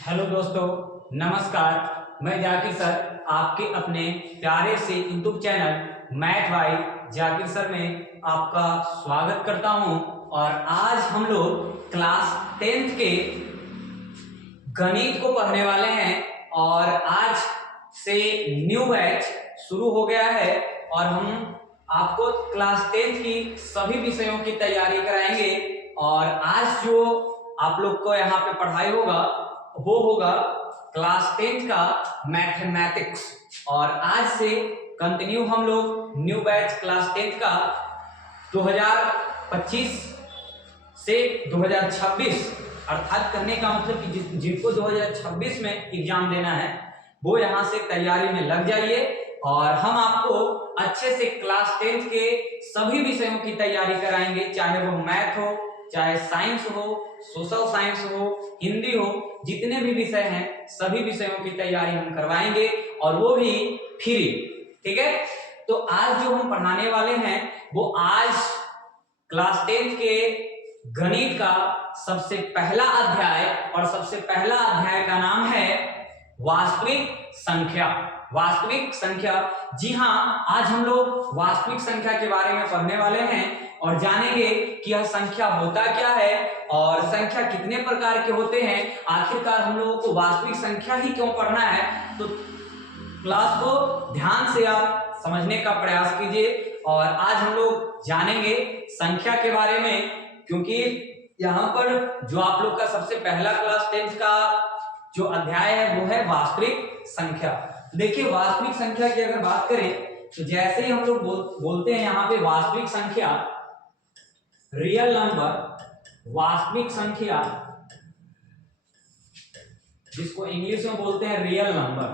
Hello दोस्तों, नमस्कार। मैं जाकिर सर आपके अपने प्यारे से YouTube channel math bye Zakir sir में आपका स्वागत करता हूं। और आज हम लोग क्लास 10th के गणित को पढ़ने वाले हैं। और आज से न्यू बैच शुरू हो गया है और हम आपको क्लास 10th की सभी विषयों की तैयारी कराएंगे। और आज जो आप लोग को यहाँ पे पढ़ाई होगा वो होगा क्लास 10th का मैथमेटिक्स। और आज से कंटिन्यू हम लोग न्यू बैच क्लास 10th का 2025 से 2026 अर्थात करने का मतलब कि जिनको 2026 में एग्जाम देना है वो यहाँ से तैयारी में लग जाइए। और हम आपको अच्छे से क्लास 10th के सभी विषयों की तैयारी कराएंगे, चाहे वो मैथ हो, चाहे साइंस हो, सोशल साइंस हो, हिंदी हो, जितने भी विषय हैं सभी विषयों की तैयारी हम करवाएंगे और वो भी फ्री। ठीक है, तो आज जो हम पढ़ाने वाले हैं वो आज क्लास 10th के गणित का सबसे पहला अध्याय, और सबसे पहला अध्याय का नाम है वास्तविक संख्या। वास्तविक संख्या, जी हाँ, आज हम लोग वास्तविक संख्या के बारे में पढ़ने वाले हैं और जानेंगे कि यह संख्या होता क्या है और संख्या कितने प्रकार के होते हैं। आखिरकार हम लोगों को वास्तविक संख्या ही क्यों पढ़ना है, तो क्लास को ध्यान से आप समझने का प्रयास कीजिए। और आज हम लोग जानेंगे संख्या के बारे में, क्योंकि यहाँ पर जो आप लोग का सबसे पहला क्लास 10th का जो अध्याय है वो है वास्तविक संख्या। देखिए, वास्तविक संख्या की अगर बात करें तो जैसे ही हम लोग बोलते हैं यहाँ पे वास्तविक संख्या, रियल नंबर, वास्तविक संख्या, जिसको इंग्लिश में बोलते हैं रियल नंबर।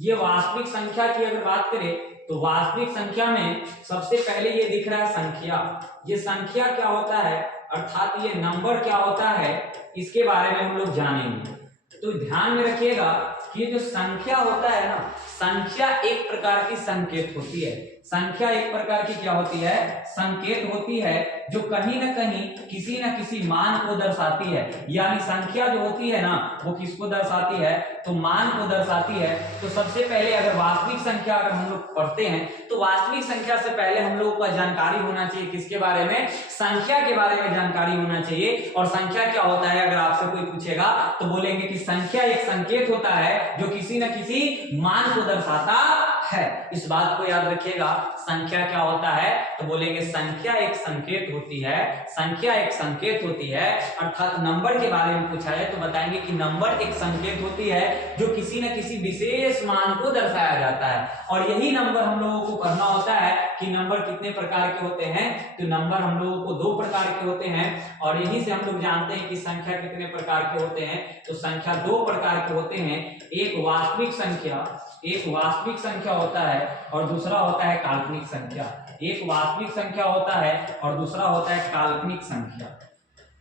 ये वास्तविक संख्या की अगर बात करें तो वास्तविक संख्या में सबसे पहले ये दिख रहा है संख्या। ये संख्या क्या होता है अर्थात ये नंबर क्या होता है, इसके बारे में हम लोग जानेंगे। तो ध्यान में रखिएगा कि ये जो संख्या होता है ना, संख्या एक प्रकार की संकेत होती है। संख्या एक प्रकार की क्या होती है, संकेत होती है, जो कहीं ना कहीं किसी न किसी मान को दर्शाती है। यानी संख्या जो होती है ना वो किसको दर्शाती है, तो मान को दर्शाती है। तो सबसे पहले अगर वास्तविक संख्या अगर हम लोग पढ़ते हैं तो वास्तविक संख्या से पहले हम लोगों को जानकारी होना चाहिए किसके बारे में, संख्या के बारे में जानकारी होना चाहिए। और संख्या क्या होता है अगर आपसे कोई पूछेगा तो बोलेंगे कि संख्या एक संकेत होता है जो किसी न किसी मान को दर्शाता है। इस बात को याद रखिएगा, संख्या क्या होता है तो बोलेंगे संख्या एक संकेत होती है। संख्या एक संकेत होती है अर्थात नंबर के बारे में पूछा है तो बताएंगे कि नंबर एक संकेत होती है जो किसी न किसी विशेष मान को दर्शाया जाता है। और यही नंबर हम लोगों को करना होता है कि नंबर कितने प्रकार के होते हैं, तो नंबर हम लोगों को 2 प्रकार के होते हैं। और यही से हम लोग जानते हैं कि संख्या कितने प्रकार के होते हैं, तो संख्या 2 प्रकार के होते हैं। एक वास्तविक संख्या, एक वास्तविक संख्या होता है और दूसरा होता है काल्पनिक संख्या। एक वास्तविक संख्या होता है और दूसरा होता है काल्पनिक संख्या।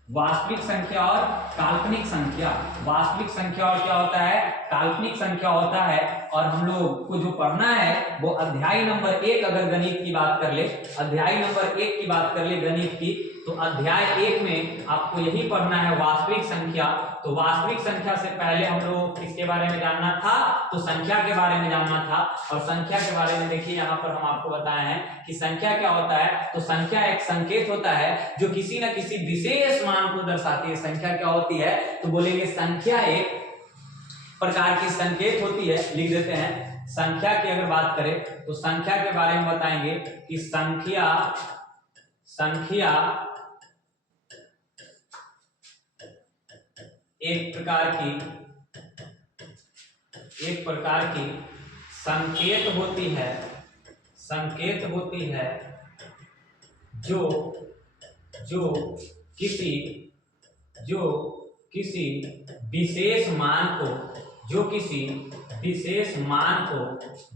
वास्तविक संख्या और काल्पनिक संख्या, वास्तविक संख्या और क्या होता है, काल्पनिक संख्या होता है। और हम लोग को जो पढ़ना है वो अध्याय नंबर 1 अगर गणित की बात कर ले, अध्याय नंबर 1 की बात कर ले गणित की, तो अध्याय 1 में आपको यही पढ़ना है वास्तविक संख्या। तो वास्तविक संख्या से पहले हम लोग किसके बारे में जानना था, तो संख्या के बारे में जानना था। और संख्या के बारे में देखिए यहाँ पर हम आपको बताए हैं कि संख्या क्या होता है, तो संख्या एक संकेत होता है जो किसी न किसी विशेष मान को दर्शाती है। संख्या क्या होती है तो बोलेंगे संख्या एक प्रकार की संकेत होती है। लिख देते हैं, संख्या की अगर बात करें तो संख्या के बारे में बताएंगे कि संख्या एक प्रकार की संकेत होती है, संकेत होती है जो किसी विशेष मान को, जो किसी विशेष मान को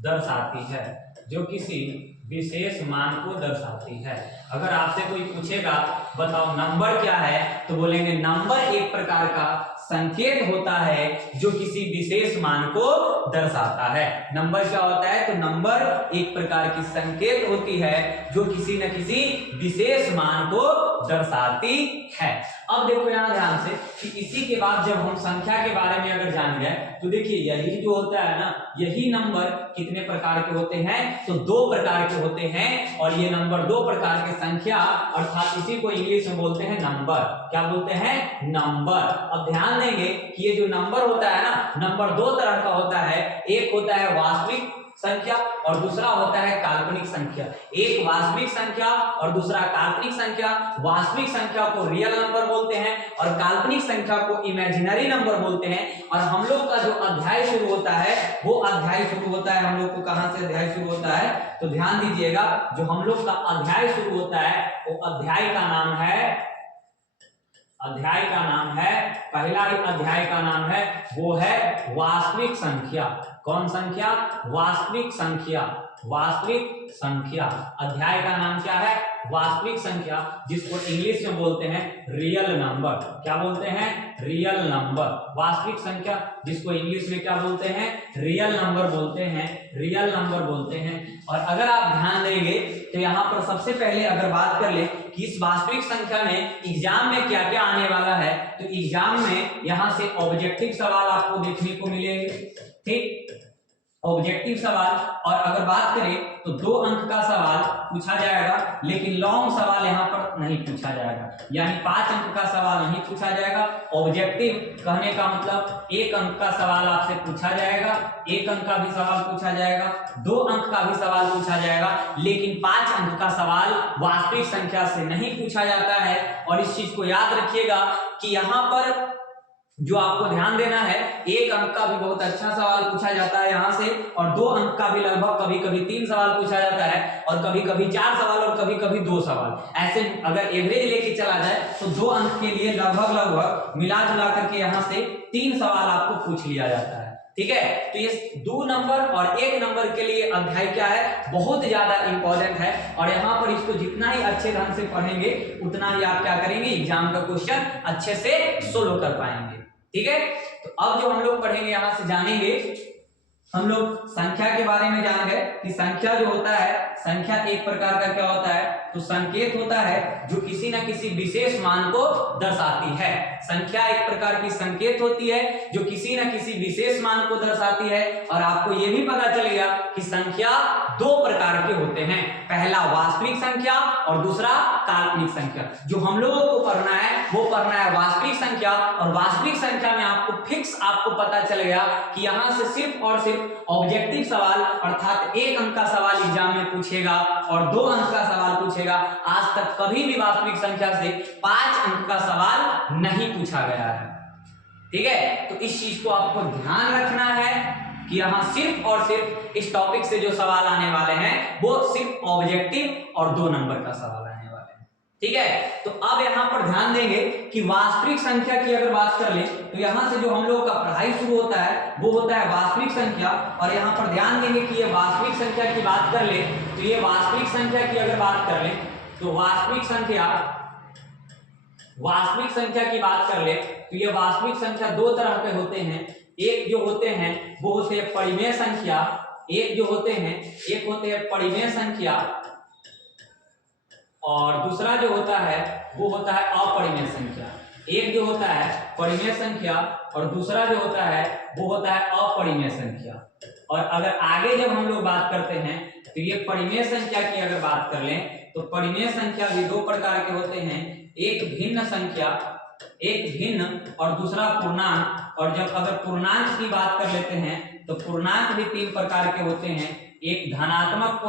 दर्शाती है, जो किसी विशेष मान को दर्शाती है। अगर आपसे कोई पूछेगा बताओ नंबर क्या है, तो बोलेंगे नंबर एक प्रकार का संकेत होता है जो किसी विशेष मान को दर्शाता है। नंबर क्या होता है, तो नंबर एक प्रकार की संकेत होती है जो किसी न किसी विशेष मान को दर्शाती है। अब देखो यहां ध्यान से कि इसी के बाद जब हम संख्या के बारे में अगर जान गए तो देखिए यही जो होता है ना, यही नंबर कितने प्रकार के होते हैं, तो दो प्रकार के होते हैं। और ये नंबर दो प्रकार के संख्या अर्थात इसी को इंग्लिश में बोलते हैं नंबर। क्या बोलते हैं, नंबर। अब ध्यान देंगे कि ये जो नंबर होता है ना, नंबर दो तरह का होता है। एक होता है वास्तविक संख्या और दूसरा होता है काल्पनिक संख्या। एक वास्तविक संख्या और दूसरा काल्पनिक संख्या। वास्तविक संख्या को रियल नंबर बोलते हैं और काल्पनिक संख्या को इमेजिनरी नंबर बोलते हैं। और हम लोग का जो अध्याय शुरू होता है वो अध्याय शुरू होता है, हम लोग को कहां से अध्याय शुरू होता है, तो ध्यान दीजिएगा, जो हम लोग का अध्याय शुरू होता है वो अध्याय का नाम है, पहला अध्याय का नाम है वो है वास्तविक संख्या। कौन संख्या, वास्तविक संख्या। वास्तविक संख्या अध्याय का नाम क्या है, वास्तविक संख्या, जिसको इंग्लिश में बोलते हैं रियल नंबर। क्या बोलते हैं, रियल नंबर। वास्तविक संख्या जिसको इंग्लिश में क्या बोलते हैं, रियल नंबर बोलते हैं, रियल नंबर बोलते हैं। और अगर आप ध्यान देंगे तो यहाँ पर सबसे पहले अगर बात कर ले कि इस वास्तविक संख्या में एग्जाम में क्या क्या आने वाला है, तो एग्जाम में यहाँ से ऑब्जेक्टिव सवाल आपको देखने को मिलेंगे। ठीक, ऑब्जेक्टिव सवाल। और अगर बात करें तो 2 अंक का सवाल पूछा जाएगा, लेकिन लॉन्ग सवाल यहाँ पर नहीं पूछा जाएगा, यानी 5 अंक का सवाल नहीं पूछा जाएगा। ऑब्जेक्टिव कहने का मतलब 1 अंक का सवाल आपसे पूछा जाएगा, 1 अंक का भी सवाल पूछा जाएगा, 2 अंक का भी सवाल पूछा जाएगा, लेकिन 5 अंक का सवाल वास्तविक संख्या से नहीं पूछा जाता है। और इस चीज को याद रखिएगा कि यहाँ पर जो आपको ध्यान देना है, 1 अंक का भी बहुत अच्छा सवाल पूछा जाता है यहाँ से, और 2 अंक का भी लगभग कभी कभी 3 सवाल पूछा जाता है, और कभी कभी 4 सवाल और कभी कभी 2 सवाल। ऐसे अगर एवरेज लेके चला जाए तो 2 अंक के लिए लगभग मिला जुला करके यहाँ से 3 सवाल आपको पूछ लिया जाता है। ठीक है, तो ये 2 नंबर और 1 नंबर के लिए अध्याय क्या है, बहुत ज्यादा इंपॉर्टेंट है। और यहाँ पर इसको जितना ही अच्छे ढंग से पढ़ेंगे उतना ही आप क्या करेंगे, एग्जाम का क्वेश्चन अच्छे से सोल्व कर पाएंगे। ठीक है, तो अब जो हम लोग पढ़ेंगे यहाँ से जानेंगे, हम लोग संख्या के बारे में जान गए कि संख्या जो होता है, संख्या एक प्रकार का क्या होता है, तो संकेत होता है जो किसी न किसी विशेष मान को दर्शाती है। संख्या एक प्रकार की संकेत होती है जो किसी न किसी विशेष मान को दर्शाती है। और आपको यह भी पता चल गया कि संख्या 2 प्रकार के होते हैं, पहला वास्तविक संख्या और दूसरा काल्पनिक संख्या। जो हम लोगों को पढ़ना है वो पढ़ना है वास्तविक संख्या। और वास्तविक संख्या में आपको फिक्स आपको पता चल गया कि यहाँ से सिर्फ और सिर्फ ऑब्जेक्टिव सवाल अर्थात 1 अंक का सवाल एग्जाम में पूछेगा और 2 अंक का सवाल पूछेगा। आज तक कभी भी वास्तविक संख्या से 5 अंक का सवाल नहीं पूछा गया है। ठीक है, तो इस चीज को आपको ध्यान रखना है कि यहाँ सिर्फ और सिर्फ इस टॉपिक से जो सवाल आने वाले हैं वो सिर्फ ऑब्जेक्टिव और 2 नंबर का सवाल आने वाले हैं। ठीक है, तो अब यहाँ पर ध्यान देंगे कि वास्तविक संख्या की अगर बात कर ले तो यहाँ से जो हम लोग का पढ़ाई शुरू होता है वो होता है वास्तविक संख्या। और यहाँ पर ध्यान देंगे कि ये वास्तविक संख्या की बात कर ले तो ये वास्तविक संख्या की अगर बात कर ले तो वास्तविक संख्या की बात कर ले तो ये वास्तविक संख्या 2 तरह के होते हैं। एक जो होते हैं वो होते हैं परिमेय संख्या, एक होते हैं परिमेय संख्या, और दूसरा जो होता है वो होता है अपरिमेय संख्या। एक जो होता है परिमेय संख्या और दूसरा जो होता है वो होता है अपरिमेय संख्या। और अगर आगे जब हम लोग बात करते हैं तो ये परिमेय संख्या की अगर बात कर लें तो परिमेय संख्या भी 2 प्रकार के होते हैं, एक भिन्न संख्या, एक भिन्न और दूसरा पूर्णांक। और जब अगर पूर्णांक की बात कर लेते हैं तो पूर्णांक भी 3 प्रकार के होते हैं, एक धनात्मक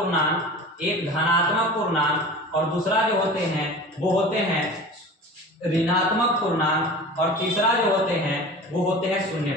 पूर्णांक और दूसरा जो होते हैं वो होते हैं ऋणात्मक पूर्णांक, और तीसरा जो होते हैं वो होते हैं शून्य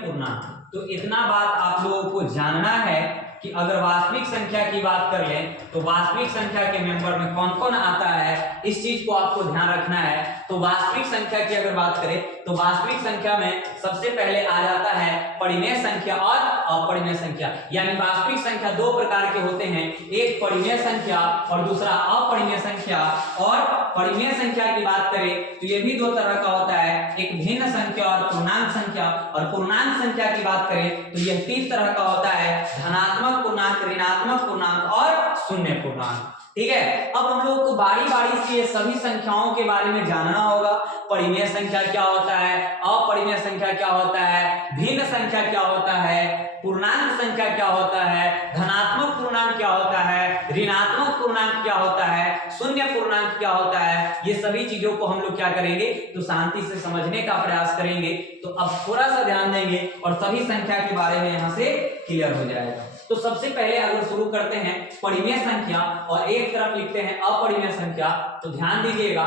पूर्णांक। तो इतना बात आप लोगों को जानना है कि अगर वास्तविक संख्या की बात कर लें तो वास्तविक संख्या के मेंबर में कौन कौन आता है, इस चीज को आपको ध्यान रखना है। तो वास्तविक संख्या की अगर बात करें तो वास्तविक संख्या में सबसे पहले आ जाता है परिमेय संख्या और अपरिमेय संख्या। यानी वास्तविक संख्या दो प्रकार के होते हैं, एक परिमेय संख्या और दूसरा अपरिमेय संख्या। और परिमेय संख्या की बात करें तो ये भी दो तरह का होता है, एक भिन्न संख्या और पूर्णांक संख्या। और पूर्णांक संख्या की बात करें तो यह तीन तरह का होता है, धनात्मक पूर्णांक, ऋणात्मक पूर्णांक और शून्य पूर्णांक। ठीक है, अब हम लोगों को बारी बारी से ये सभी संख्याओं के बारे में जानना होगा। परिमेय संख्या क्या होता है, अपरिमेय संख्या क्या होता है, भिन्न संख्या क्या होता है, पूर्णांक संख्या क्या होता है, धनात्मक पूर्णांक क्या होता है, ऋणात्मक पूर्णांक क्या होता है, शून्य पूर्णांक क्या होता है। ये सभी चीजों को हम लोग क्या करेंगे तो शांति से समझने का प्रयास करेंगे। तो अब थोड़ा सा ध्यान देंगे और सभी संख्या के बारे में यहाँ से क्लियर हो जाएगा। तो सबसे पहले अगर शुरू करते हैं परिमेय संख्या और एक तरफ लिखते हैं अपरिमेय संख्या, तो ध्यान दीजिएगा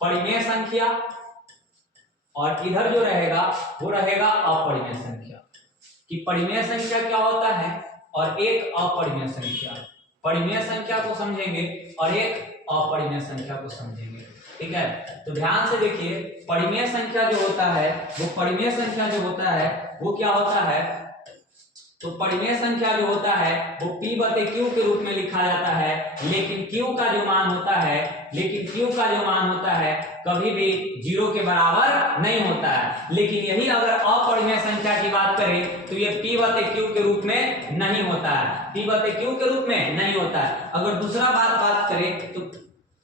परिमेय संख्या और इधर जो रहेगा वो रहेगा अपरिमेय संख्या। कि परिमेय संख्या क्या होता है और एक अपरिमेय संख्या। परिमेय संख्या को समझेंगे और एक अपरिमेय संख्या को समझेंगे। ठीक है, तो ध्यान से देखिए, परिमेय संख्या जो होता है वो परिमेय संख्या जो होता है वो क्या होता है, तो परिमेय संख्या जो होता है वो P/Q के रूप में लिखा जाता है। लेकिन Q का जो मान होता है कभी भी 0 के बराबर नहीं होता है। लेकिन यही अगर अपरिमेय संख्या की बात करें तो ये P/Q के रूप में नहीं होता है, P/Q के रूप में नहीं होता है। अगर दूसरा बात करें तो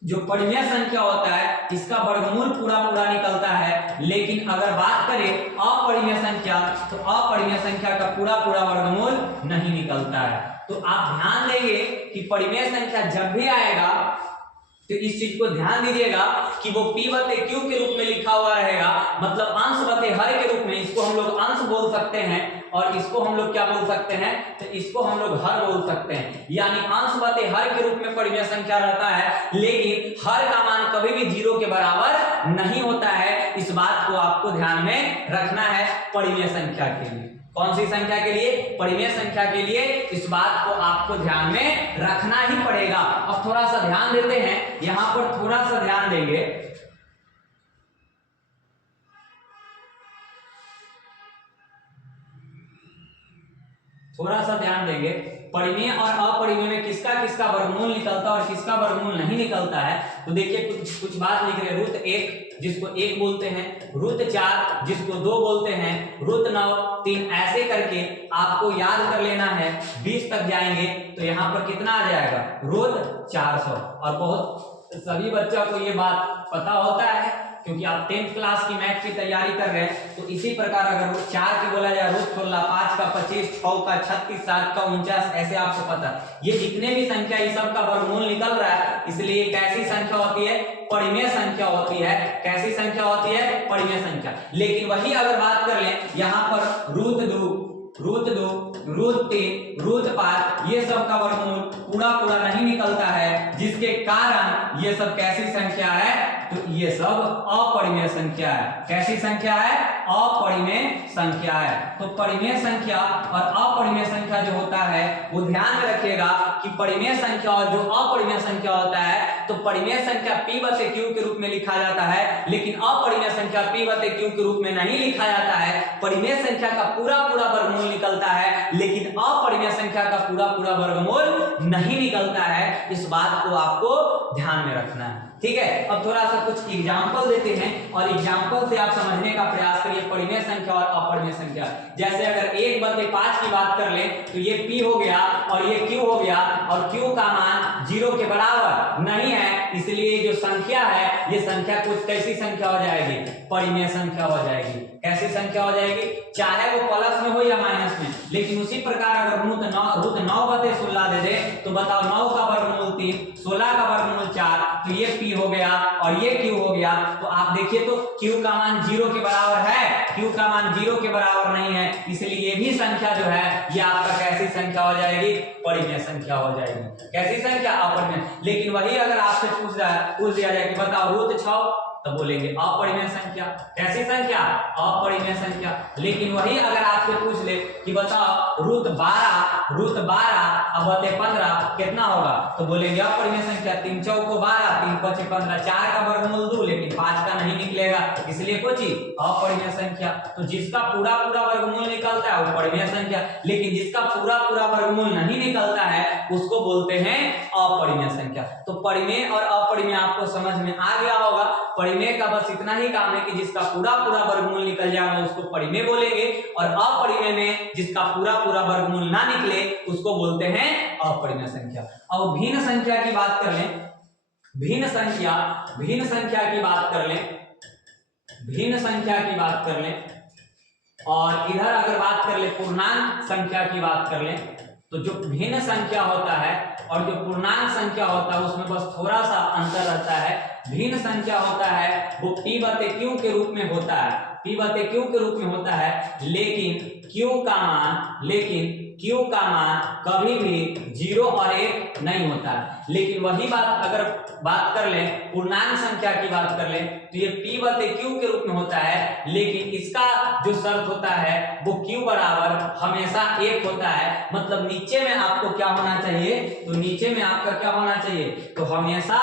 जो परिमेय संख्या होता है इसका वर्गमूल पूरा निकलता है। लेकिन अगर बात करें अपरिमेय संख्या तो अपरिमेय संख्या का पूरा वर्गमूल नहीं निकलता है। तो आप ध्यान देंगे कि परिमेय संख्या जब भी आएगा तो इस चीज को ध्यान दीजिएगा कि वो P/Q के रूप में लिखा हुआ रहेगा, मतलब अंश बटे हर के रूप में। इसको हम लोग अंश बोल सकते हैं और इसको हम लोग क्या बोल सकते हैं, तो इसको हम लोग हर बोल सकते हैं। यानी अंश बटे हर के रूप में परिमेय संख्या रहता है, लेकिन हर का मान कभी भी 0 के बराबर नहीं होता है। इस बात को आपको ध्यान में रखना है परिमेय संख्या के लिए। कौन सी संख्या के लिए, परिमेय संख्या के लिए। इस बात को आपको ध्यान में रखना ही पड़ेगा। अब थोड़ा सा ध्यान देते हैं, यहां पर थोड़ा सा ध्यान देंगे। परिमेय और अपरिमेय में किसका किसका वर्गमूल निकलता है और किसका वर्गमूल नहीं निकलता है। तो देखिए कुछ बात लिख रहे हैं, रूट 1 जिसको 1 बोलते हैं, रूट 4 जिसको 2 बोलते हैं, रूट 9 3, ऐसे करके आपको याद कर लेना है। 20 तक जाएंगे तो यहाँ पर कितना आ जाएगा, रूट 400। और बहुत सभी बच्चों को ये बात पता होता है क्योंकि आप 10th क्लास की मैथ की तैयारी कर रहे हैं। तो इसी प्रकार अगर रूट 4 की बोला जाए, रूट 16, 5 का 25, 6 का 36, 7 का 49, ऐसे आपको पता ये जितने भी संख्या ये सब का वर्गमूल निकल रहा है। इसलिए कैसी संख्या होती है, परिमेय संख्या होती है। कैसी संख्या होती है, परिमेय संख्या। लेकिन वही अगर बात कर लें यहाँ पर रूट 2, रूट 3, रूट 5, ये सब का वर्गमूल पूरा नहीं निकलता है, जिसके कारण ये सब कैसी संख्या है, तो ये सब अपरिमेय संख्या है। कैसी संख्या है, अपरिमेय संख्या है। तो परिमेय संख्या और अपरिमेय संख्या जो होता है वो ध्यान में रखिएगा कि परिमेय संख्या और जो अपरिमेय संख्या होता है, तो परिमेय संख्या P/Q के रूप में लिखा जाता है, लेकिन अपरिमेय संख्या P/Q के रूप में नहीं लिखा जाता है। परिमेय संख्या का पूरा वर्गमूल निकलता है, लेकिन अपरिमेय संख्या का पूरा वर्गमूल नहीं निकलता है। इस बात को आपको ध्यान में रखना है। ठीक है, अब थोड़ा सा कुछ एग्जाम्पल देते हैं और एग्जाम्पल से आप समझने का प्रयास करिए परिमेय संख्या और अपरिमेय संख्या। जैसे अगर 1/5 की बात कर लें तो ये P हो गया और ये Q हो गया, और Q का मान 0 के बराबर नहीं है, इसलिए जो संख्या है ये संख्या कुछ कैसी संख्या हो जाएगी, परिमेय संख्या हो जाएगी। कैसी संख्या हो जाएगी, चाहे वो प्लस में हो या माइनस में। लेकिन उसी प्रकार अगर रूट 9/16 दे दे तो बताओ 9 का वर्गमूल 3, 16 का वर्गमूल 4, तो ये P हो गया और ये Q हो गया। तो आप देखिए तो Q का मान 0 के बराबर है, Q का मान 0 के बराबर नहीं है, इसलिए ये भी संख्या जो है ये आपका कैसी संख्या हो जाएगी, परिमेय संख्या हो जाएगी। कैसी संख्या, अपरिमेय। लेकिन वही अगर आपसे पूछ दिया जाए कि बताओ रूट 6, तो बोलेंगे अपरिमेय संख्या। कैसी संख्या, अपरिमेय संख्या। लेकिन वही अगर आपसे पूछ ले कि बताओ रूट 12 अब 15 कितना होगा, तो बोलेंगे अपरिमेय संख्या। 3 चौको 12, 3 पचे 15, 4 का वर्गमूल 2, लेकिन 5 का नहीं निकलेगा, इसलिए कोची अपरिमेय संख्या। तो जिसका पूरा पूरा वर्गमूल निकलता है वो परिमेय संख्या, लेकिन जिसका पूरा पूरा वर्गमूल नहीं निकलता है उसको बोलते हैं अपरिमेय संख्या। तो परिमेय और अपरिमेय आपको समझ में आ गया होगा। परिमेय का बस इतना ही काम है कि जिसका पूरा पूरा वर्गमूल निकल जाएगा उसको परिमेय बोलेंगे, और अपरिमेय में जिसका पूरा पूरा वर्गमूल ना निकले उसको बोलते हैं अपरिमेय संख्या। अब भिन्न संख्या की बात कर लें, भिन्न संख्या की बात कर लें, भिन्न संख्या की बात कर लें, और इधर अगर बात कर ले पूर्णांक संख्या की बात कर लें, तो जो भिन्न संख्या होता है और जो पूर्णांक संख्या होता है उसमें बस थोड़ा सा अंतर रहता है। भिन्न संख्या होता है वो p/q के रूप में होता है, p/q के रूप में होता है, लेकिन q का मान कभी भी 0 और 1 नहीं होता है। लेकिन वही बात अगर बात कर लें पूर्णांक संख्या की बात कर लें तो ये p/q के रूप में होता है, लेकिन इसका जो शर्त होता है वो q बराबर हमेशा 1 होता है। मतलब नीचे में आपको क्या होना चाहिए, तो नीचे में आपका क्या होना चाहिए, तो हमेशा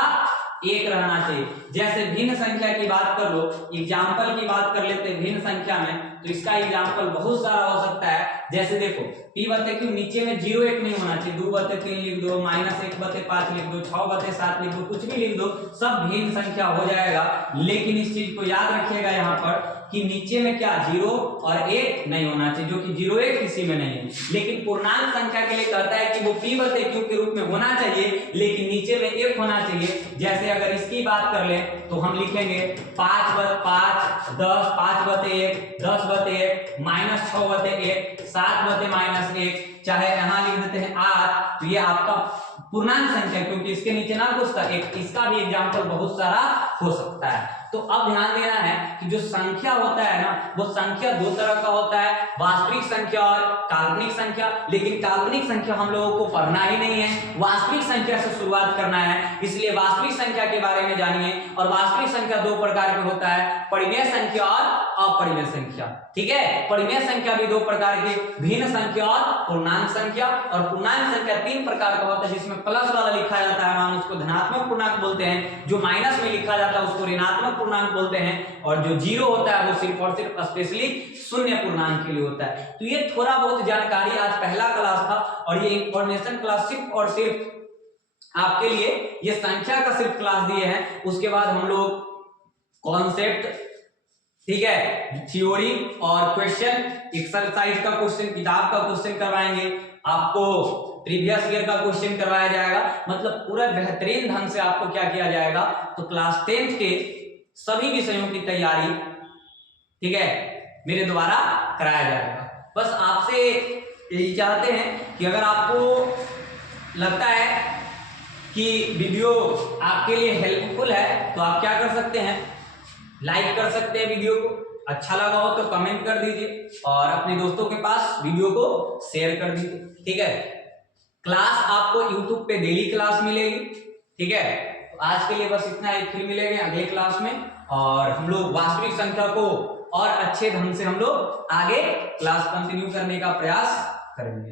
1 रहना चाहिए। जैसे भिन्न संख्या की बात कर लो, एग्जाम्पल की बात कर लेते हैं भिन्न संख्या में, तो इसका एग्जाम्पल बहुत सारा हो सकता है। जैसे देखो p/q नीचे में 0 1 नहीं होना चाहिए, 2/3 लिख दो, -1/5 लिख दो, 6/7 लिख दो, कुछ भी लिख दो, सब भिन्न संख्या हो जाएगा। लेकिन इस चीज को याद रखिएगा यहाँ पर कि नीचे में क्या 0 और 1 नहीं होना चाहिए, जो कि 0 1 किसी में नहीं है। लेकिन पूर्णांक संख्या के लिए कहता है कि वो p/q के रूप में होना चाहिए, लेकिन नीचे में 1 होना चाहिए। जैसे अगर इसकी बात कर ले तो हम लिखेंगे 5/5 10, 5/1 10/1 -6/1 7/-1, चाहे यहाँ लिख देते हैं 8। तो ये आपका पूर्णांक संख्या, क्योंकि इसके नीचे ना कुछ था, एक इसका भी एग्जाम्पल बहुत सारा हो सकता है। तो अब ध्यान देना है कि जो संख्या होता है ना वो संख्या दो तरह का होता है, वास्तविक संख्या और काल्पनिक संख्या। लेकिन काल्पनिक संख्या हम लोगों को पढ़ना ही नहीं है, वास्तविक संख्या से शुरुआत करना है। इसलिए वास्तविक संख्या के बारे में जानिए। और वास्तविक संख्या दो प्रकार के होता है, परिमेय संख्या और अपरिमेय संख्या। ठीक है, परिमेय संख्या भी दो प्रकार की, भिन्न संख्या और पूर्णांक संख्या। और पूर्णांक संख्या 3 प्रकार का होता है, जिसमें प्लस वाला लिखा जाता है मान उसको धनात्मक पूर्णांक बोलते हैं, जो माइनस में लिखा जाता है उसको ऋणात्मक पूर्णांक बोलते हैं, और जो 0 होता है वो सिर्फ और सिर्फ स्पेशली शून्य पूर्णांक के लिए होता है। तो ये थोड़ा बहुत जानकारी आज पहला क्लास था, और ये इंफॉर्मेशन क्लास सिर्फ और सिर्फ आपके लिए ये संख्या का सिर्फ क्लास दिए हैं। उसके बाद हम लोग कॉन्सेप्ट, ठीक है, थ्योरी और क्वेश्चन, एक्सरसाइज का क्वेश्चन, किताब का क्वेश्चन करवाएंगे आपको, प्रीवियस ईयर का क्वेश्चन करवाया जाएगा। मतलब पूरा बेहतरीन ढंग से आपको क्या किया जाएगा, तो क्लास 10th के सभी विषयों की तैयारी, ठीक है, मेरे द्वारा कराया जाएगा। बस आपसे यही चाहते हैं कि अगर आपको लगता है कि वीडियो आपके लिए हेल्पफुल है तो आप क्या कर सकते हैं, लाइक कर सकते हैं वीडियो को, अच्छा लगा हो तो कमेंट कर दीजिए, और अपने दोस्तों के पास वीडियो को शेयर कर दीजिए। ठीक है, क्लास आपको YouTube पे डेली क्लास मिलेगी। ठीक है, तो आज के लिए बस इतना ही, फिर मिलेंगे अगले क्लास में, और हम लोग वास्तविक संख्या को और अच्छे ढंग से हम लोग आगे क्लास कंटिन्यू करने का प्रयास करेंगे।